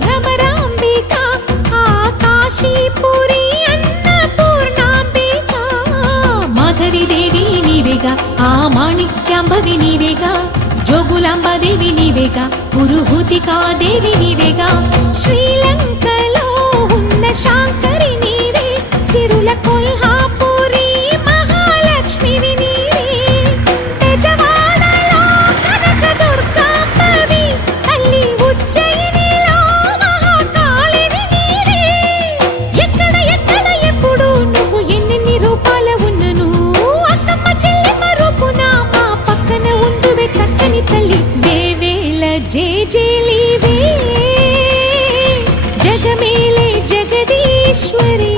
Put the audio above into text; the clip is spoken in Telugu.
భ్రమరాంబిక ఆ కాశీపురి అన్నపూర్ణాంబిక మాధవి దేవి నీవేగా ఆ మాణిక్యాంబవి నీవేగా జోగులాంబదేవి నీవేగా పురుహూతికా దేవి నీవేగా శ్రీలంకలో ఉన్న శాంకరి నీవే సిరుల కొల్హాపురి మహాలక్ష్మివి నీవే బెజవాడలో కనక దుర్గాంబవి తల్లి ఉజ్జయినిలో మహాకాళివి నీవే ఎక్కడ ఎక్కడ ఎప్పుడు నువ్వు ఎన్నెన్ని రూపాల ఉన్నను అక్కమ్మ చెల్లెమ్మ రూపున మా పక్కన ఉందువే చక్కని తల్లి వేవేల జేజేలివే జగమేలే జగదీశ్వరి